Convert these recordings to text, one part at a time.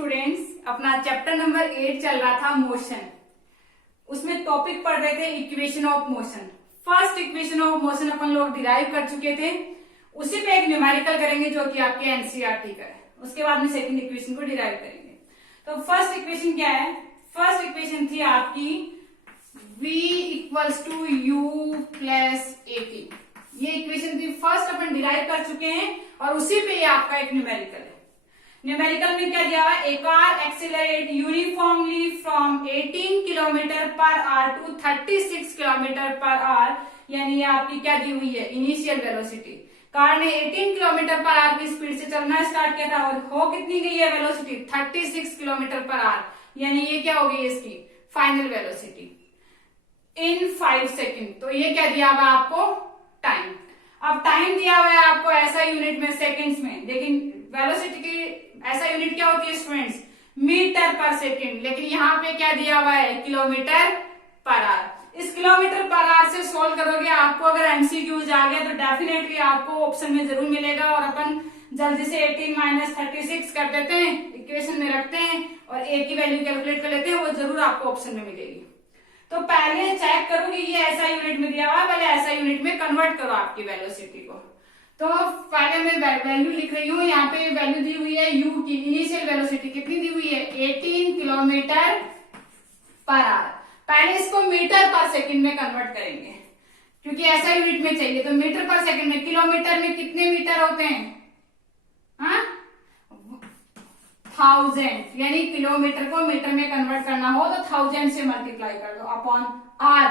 Students, अपना chapter number 8 चल रहा था मोशन। उसमें टॉपिक पढ़ रहे थे equation of motion. First equation of motion अपन लोग डिराइव कर चुके थे, उसी पे एक न्यूमेरिकल करेंगे जो कि आपके एनसीईआरटी का है। उसके बाद में सेकंड इक्वेशन को डिराइव करेंगे। तो फर्स्ट इक्वेशन क्या है? फर्स्ट इक्वेशन थी आपकी v equals to u plus a t. ये इक्वेशन थी, फर्स्ट अपन डिराइव कर चुके हैं और उसी पे ये आपका एक न्यूमेरिकल है। न्यूमेरिकल में क्या दिया हुआ है? A car accelerate uniformly from 18 kilometre per hour to 36 kilometre per hour, यानी ये आपकी क्या दी हुई है? Initial velocity. कार ने 18 किलोमीटर पर आवर की स्पीड से चलना स्टार्ट किया था और हो कितनी गई है वेलोसिटी? 36 किलोमीटर पर आवर, यानी ये क्या होगी इसकी फाइनल वेलोसिटी इन 5 सेकेंड। तो ये क्या दिया हुआ आपको? टाइम। अब टाइम दिया हुआ है आपको ऐसा यूनिट में, सेकेंड्स में, लेकिन वेलोसिटी की ऐसा यूनिट क्या होती है स्टूडेंट्स? मीटर पर सेकेंड। लेकिन यहाँ पे क्या दिया हुआ है? Kilometre per our. इस किलोमीटर पर आवर से सोल्व करोगे, आपको अगर एमसीक्यूज आ गया तो डेफिनेटली आपको ऑप्शन में जरूर मिलेगा। और अपन जल्दी से 18 माइनस 36 कर देते हैं, इक्वेशन में रखते हैं और ए की वैल्यू कैलकुलेट कर लेते हैं, वो जरूर आपको ऑप्शन में मिलेगी। तो पहले चेक करो कि ये ऐसा यूनिट में दिया हुआ है, पहले ऐसा यूनिट में कन्वर्ट करो आपकी वेलोसिटी को। तो पहले मैं वैल्यू लिख रही हूँ, यहाँ पे वैल्यू दी हुई है यू की। इनिशियल वेलोसिटी कितनी दी हुई है? 18 किलोमीटर पर आवर। पहले इसको मीटर पर सेकंड में कन्वर्ट करेंगे क्योंकि ऐसा यूनिट में चाहिए। तो मीटर पर सेकंड में, किलोमीटर में कितने मीटर होते हैं? हाँ, 1000, यानी किलोमीटर को मीटर में कन्वर्ट करना हो तो 1000 से मल्टीप्लाई कर दो अपॉन आर।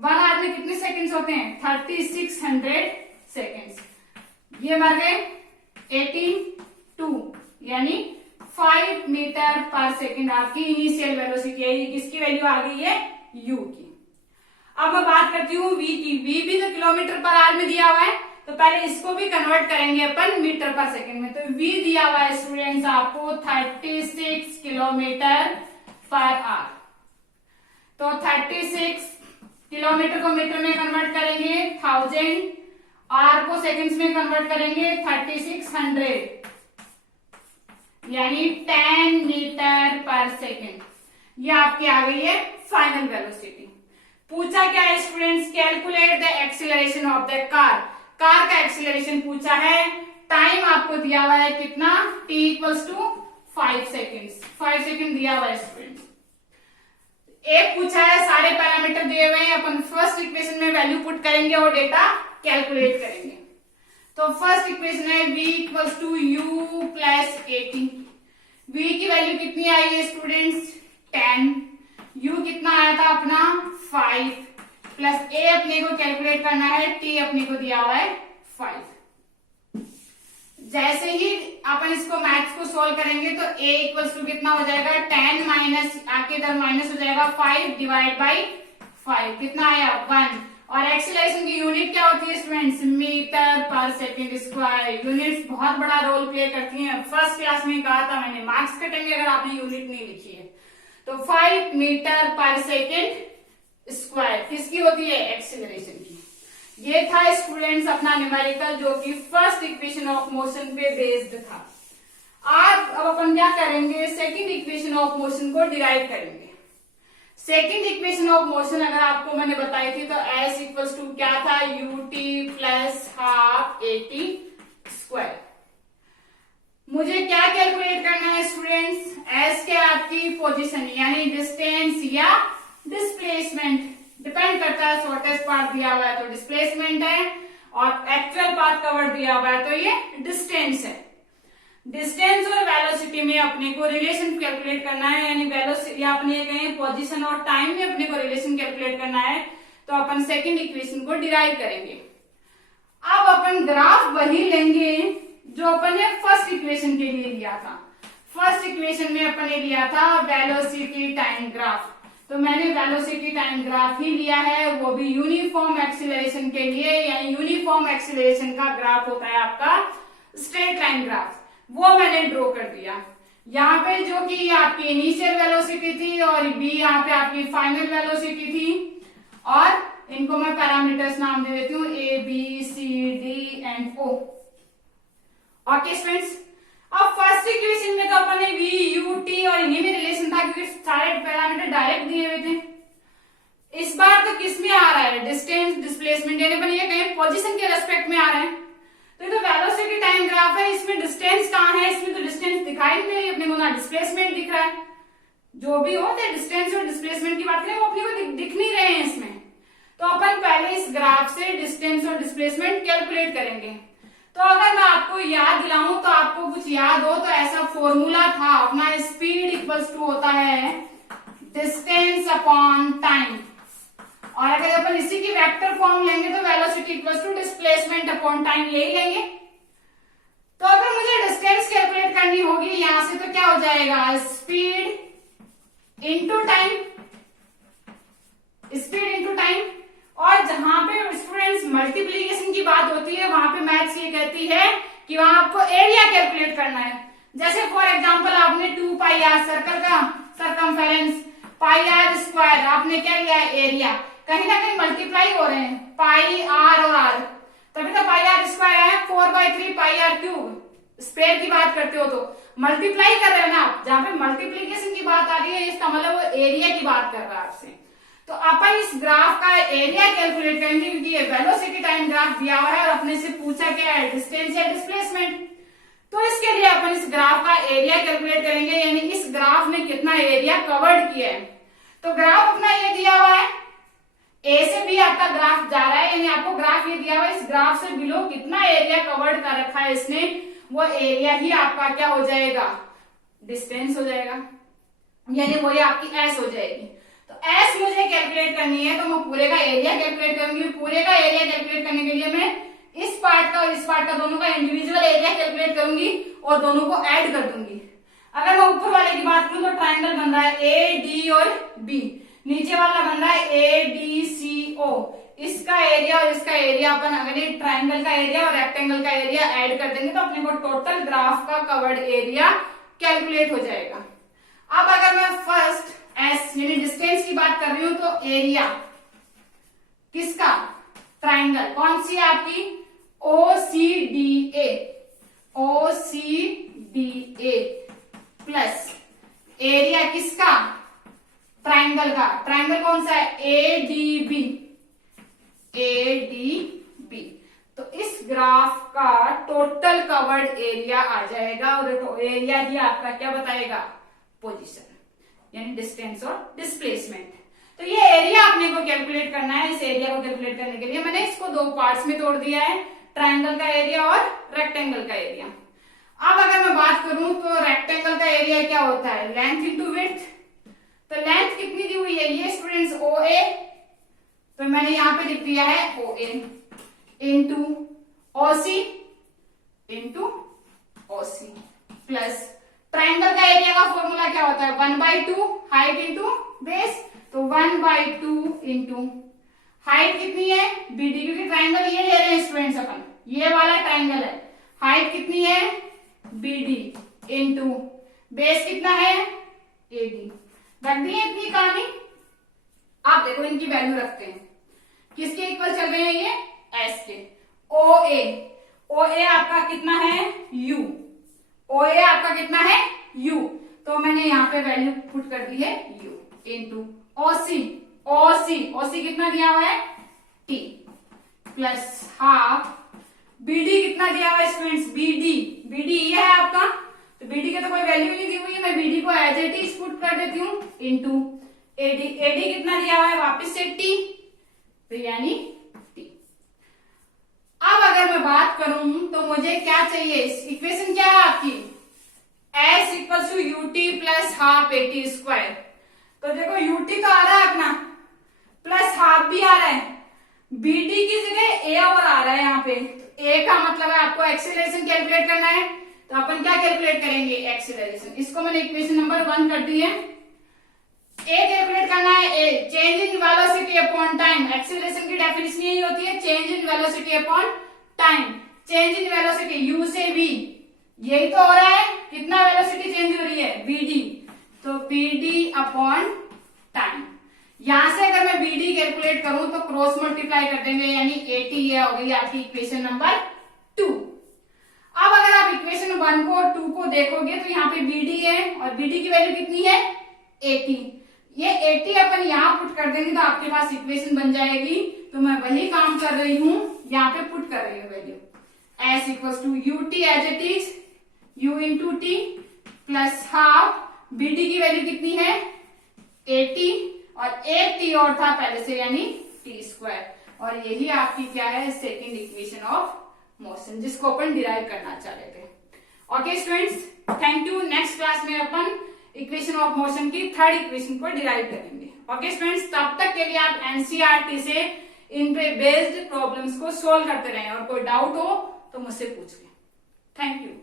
1 आवर में कितने सेकंड्स होते हैं? 3600 सेकेंड्स। ये मर गए 18 यानी 5 मीटर पर सेकेंड आपकी इनिशियल वेलोसिटी है। किसकी वैल्यू आ गई है? यू की। अब मैं बात करती हूँ वी की। वी भी तो किलोमीटर पर आवर में दिया हुआ है, तो पहले इसको भी कन्वर्ट करेंगे अपन मीटर पर सेकेंड में। तो वी दिया हुआ है स्टूडेंट्स आपको 36 किलोमीटर पर आवर। तो 36 किलोमीटर को मीटर में कन्वर्ट करेंगे 1000, आर को सेकंड्स में कन्वर्ट करेंगे 3600, यानी 10 मीटर पर सेकेंड। ये आपकी आ गई है फाइनल वेलोसिटी। पूछा क्या है students? Calculate the acceleration of the car. Car का एक्सीलरेशन पूछा है। टाइम आपको दिया हुआ है कितना? t equals to 5 seconds. 5 second दिया हुआ है स्टूडेंट्स। एक पूछा है, सारे पैरामीटर दिए हुए हैं, अपन फर्स्ट इक्वेशन में वैल्यू पुट करेंगे और डेटा कैलकुलेट करेंगे। तो फर्स्ट इक्वेशन है v equals to u plus 80। v की वैल्यू कितनी आई है स्टूडेंट्स? 10। u कितना आया था अपना? 5 प्लस a अपने को कैलकुलेट करना है, t अपने को दिया हुआ है 5। जैसे ही अपन इसको मैथ्स को सोल्व करेंगे तो a इक्वल्स टू कितना हो जाएगा? 10 माइनस आके इधर माइनस हो जाएगा 5 डिवाइड बाई 5, कितना आया? 1। और एक्सीलरेशन की यूनिट क्या होती है स्टूडेंट्स? मीटर पर सेकेंड स्क्वायर। यूनिट्स बहुत बड़ा रोल प्ले करती हैं। फर्स्ट क्लास में कहा था मैंने, मार्क्स कटेंगे अगर आपने यूनिट नहीं लिखी है। तो 5 मीटर पर सेकेंड स्क्वायर किसकी होती है? एक्सीलरेशन की। ये था स्टूडेंट्स अपना न्यूमेरिकल जो कि फर्स्ट इक्वेशन ऑफ मोशन पे बेस्ड था। अब अपन क्या करेंगे? सेकंड इक्वेशन ऑफ मोशन को डिराइव करेंगे। सेकंड इक्वेशन ऑफ मोशन अगर आपको मैंने बताई थी तो s इक्वल्स टू क्या था? ut plus half 80 square. मुझे क्या कैलकुलेट करना है स्टूडेंट्स? s के आपकी पोजीशन यानी डिस्टेंस या डिस्प्लेसमेंट, डिपेंड करता है। शॉर्टेस्ट पाथ दिया हुआ है तो डिस्प्लेसमेंट है, और एक्चुअल पाथ कवर दिया हुआ है तो ये डिस्टेंस है। डिस्टेंस और वेलोसिटी में अपने को रिलेशन कैलकुलेट करना है, यानी वेलोसिटी अपने कहें पोजीशन और टाइम में अपने को रिलेशन कैलकुलेट करना है। तो अपन सेकंड इक्वेशन को डिराइव करेंगे। अब अपन ग्राफ वही लेंगे जो अपन ने फर्स्ट इक्वेशन के लिए लिया था। फर्स्ट इक्वेशन में अपन ने लिया था वेलोसिटी टाइम ग्राफ, तो मैंने वेलोसिटी टाइम ग्राफ ही लिया है, वो भी यूनिफॉर्म एक्सीलरेशन के लिए। यानी यूनिफॉर्म एक्सीलरेशन का ग्राफ होता है आपका स्ट्रेट लाइन ग्राफ, वो मैंने ड्रॉ कर दिया। यहाँ पे जो कि आपकी इनिशियल वेलोसिटी थी और बी यहाँ पे आपकी फाइनल वेलोसिटी थी, और इनको मैं पैरामीटर्स नाम दे देती हूँ A B C D and O। Okay students, अब फर्स्ट इक्वेशन में तो अपन ने वी यू टी और इन्हीं में रिलेशन था क्योंकि सारे पैरामीटर डायरेक्ट दिए हुए थे। इस बार तो किस में आ रहा है, डिस्टेंस डिस्प्लेसमेंट, यानी अपन ये कहें पोजीशन के रेस्पेक्ट में आ रहा है। तो ये तो वेलोसिटी टाइम ग्राफ है, इसमें डिस्टेंस कहाँ है, इसमें तो डिस्टेंस दिखाई नहीं दे रही अपने को, ना डिस्प्लेसमेंट दिख रहा है। जो भी हो डिस्टेंस और डिस्प्लेसमेंट की बात करें वो अपने को दिख नहीं रहे हैं इसमें। तो अपन पहले इस ग्राफ से डिस्टेंस और डिस्प्लेसमेंट कैलकुलेट करेंगे। तो अगर मैं आपको याद दिलाऊं तो आपको कुछ याद हो तो ऐसा फॉर्मूला था अपना, स्पीड इक्वल्स टू होता है डिस्टेंस अपॉन टाइम, और अगर अपन इसी की वेक्टर फॉर्म लेंगे तो velocity equals to displacement upon time ले लेंगे। तो अगर मुझे डिस्टेंस कैलकुलेट करनी होगी यहां से तो क्या हो जाएगा, speed into time, speed into time. और जहां पे स्टूडेंट्स मल्टीप्लीकेशन की बात होती है वहां पे मैथ्स ये कहती है कि वहां आपको एरिया कैलकुलेट करना है। जैसे फॉर एग्जांपल आपने 2 पाई आर सर्कल का सरकमफेरेंस, पाई आर स्क्वायर आपने क्या लिया है एरिया, कहीं ना कहीं मल्टीप्लाई हो रहे हैं पाई आर और आर, तभी तो पाई आर स्क्वायर है 4/3 पाई आर क्यूब। स्क्वायर की बात करते हो तो मल्टीप्लाई कर रहे हैं ना आप, जहां पे मल्टीप्लीकेशन की बात आ रही है इसका मतलब वो एरिया की बात कर रहा है आपसे। तो अपन इस ग्राफ का एरिया कैलकुलेट करेंगे क्योंकि ये वेलोसिटी टाइम ग्राफ दिया हुआ है और अपने से पूछा क्या है, डिस्टेंस या डिस्प्लेसमेंट। तो इसके लिए अपन इस ग्राफ का एरिया कैलकुलेट करेंगे, यानी इस ग्राफ ने कितना एरिया कवर्ड किया है। तो ग्राफ अपना ये दिया हुआ है, ए से बी आपका ग्राफ जा रहा है, यानी आपको ग्राफ ये दिया हुआ है, इस ग्राफ से बिलो कितना एरिया कवर्ड कर रखा है इसने, वो एरिया ही आपका क्या हो जाएगा, डिस्टेंस हो जाएगा, यानी वो ये आपकी एस हो जाएगी। तो एस मुझे कैलकुलेट करनी है तो मैं पूरे का एरिया कैलकुलेट करूंगी। पूरे का एरिया कैलकुलेट करने के लिए मैं इस पार्ट का और इस पार्ट का दोनों का इंडिविजुअल एरिया कैलकुलेट करूंगी और दोनों को ऐड कर दूंगी। अगर मैं ऊपर वाले की बात करूं तो ट्राइंगल बन रहा है ए डी और बी, नीचे वाला बन रहा है ए डी सी ओ। इसका एरिया और इसका एरिया अपन अगर ये ट्राइंगल का एरिया और रेक्टेंगल का एरिया ऐड कर देंगे तो अपने को टोटल ग्राफ का कवर्ड एरिया कैलकुलेट हो जाएगा। अब अगर मैं फर्स्ट एस यानी डिस्टेंस की बात कर रही हूं तो एरिया किसका, ट्राइंगल कौन सी है आपकी, O C D A, O C D A plus area किसका, ट्राइंगल का, ट्राइंगल कौन सा है, A D B, A D B. तो इस ग्राफ का टोटल कवर्ड एरिया आ जाएगा और एरिया ही आपका क्या बताएगा, पोजीशन यानी डिस्टेंस और डिस्प्लेसमेंट। तो ये एरिया अपने को कैलकुलेट करना है। इस एरिया को कैलकुलेट करने के लिए मैंने इसको दो पार्ट्स में तोड़ दिया है, ट्राइंगल का एरिया और रेक्टेंगल का एरिया। अब अगर मैं बात करूं तो रेक्टेंगल का एरिया क्या होता है, लेंथ इंटू विड्थ। तो लेंथ कितनी दी हुई है ये स्टूडेंट्स, ओ ए, तो मैंने यहां पे लिख दिया है O A into O C into O C plus triangle का एरिया का फॉर्मूला क्या होता है, 1/2 हाइट इंटू बेस। तो 1/2 इंटू हाइट कितनी है बीडी, क्योंकि ट्राइंगल ये ले रहे हैं स्टूडेंट्स अपन, ये वाला ट्राइंगल है, हाइट कितनी है बीडी इंटू बेस कितना है एडी। रख दी है इतनी कहानी। आप देखो इनकी वैल्यू रखते हैं, किसके इक्वल चल रहे हैं ये, एस के। ओ ए, ओ ए आपका कितना है यू, ओ ए आपका कितना है u, तो मैंने यहाँ पे वैल्यू पुट कर दी है u इंटू ओसी, ओसी ओसी कितना दिया हुआ है t प्लस हाफ बीडी कितना दिया हुआ है स्टूडेंट्स, बीडी, बीडी ये है आपका, तो बीडी के तो कोई वैल्यू नहीं दी हुई है, मैं बीडी को एज इट इज पुट कर देती हूँ इंटू एडी, एडी कितना दिया हुआ है वापस से t, तो यानी t। अब अगर मैं बात करूं तो मुझे क्या चाहिए, इक्वेशन क्या है आपकी, s equal to u t plus half a t square. तो देखो यूटी तो आ रहा है अपना, प्लस हाफ भी आ रहा है, बीडी की जगह ए और आ रहा है यहाँ पे। ए का मतलब है आपको एक्सीलरेशन कैलकुलेट करना है, तो अपन क्या कैलकुलेट करेंगे, एक्सीलरेशन। इसको मैंने इक्वेशन नंबर 1 कर दी है। ए कैलकुलेट करना है, ए change in velocity upon time. Acceleration की डेफिनेशन यही होती है, change in velocity upon time. Change in velocity you से वी, यही तो हो रहा है, कितना वेलोसिटी चेंज हो रही है बीडी, तो बीडी अपॉन टाइम। यहां से अगर मैं बीडी कैलकुलेट करूं तो क्रॉस मल्टीप्लाई कर देंगे, यानी 80 ये हो गई आपकी इक्वेशन नंबर 2। अब अगर आप इक्वेशन 1 को और 2 को देखोगे तो यहाँ पे BD है और BD की वैल्यू कितनी है 80। ये 80 अपन यहाँ पुट कर देंगे तो आपके पास इक्वेशन बन जाएगी। तो मैं वही काम कर रही हूँ, यहाँ पे पुट कर रही हूँ value S equals to UT as it is U into t plus half. BD की वैल्यू कितनी है 80 और एक टी और था पहले से यानी टी स्क्वायर। और यही आपकी क्या है सेकेंड इक्वेशन ऑफ मोशन जिसको अपन डिराइव करना चाह रहे थे। Okay students, thank you. Next class में अपन इक्वेशन ऑफ मोशन की थर्ड इक्वेशन को डिराइव करेंगे। ओके स्टूडेंट्स, तब तक के लिए आप एनसीईआरटी से इन पे बेस्ड प्रॉब्लम्स को सोल्व करते रहें और कोई डाउट हो तो मुझसे पूछ लें। Thank you.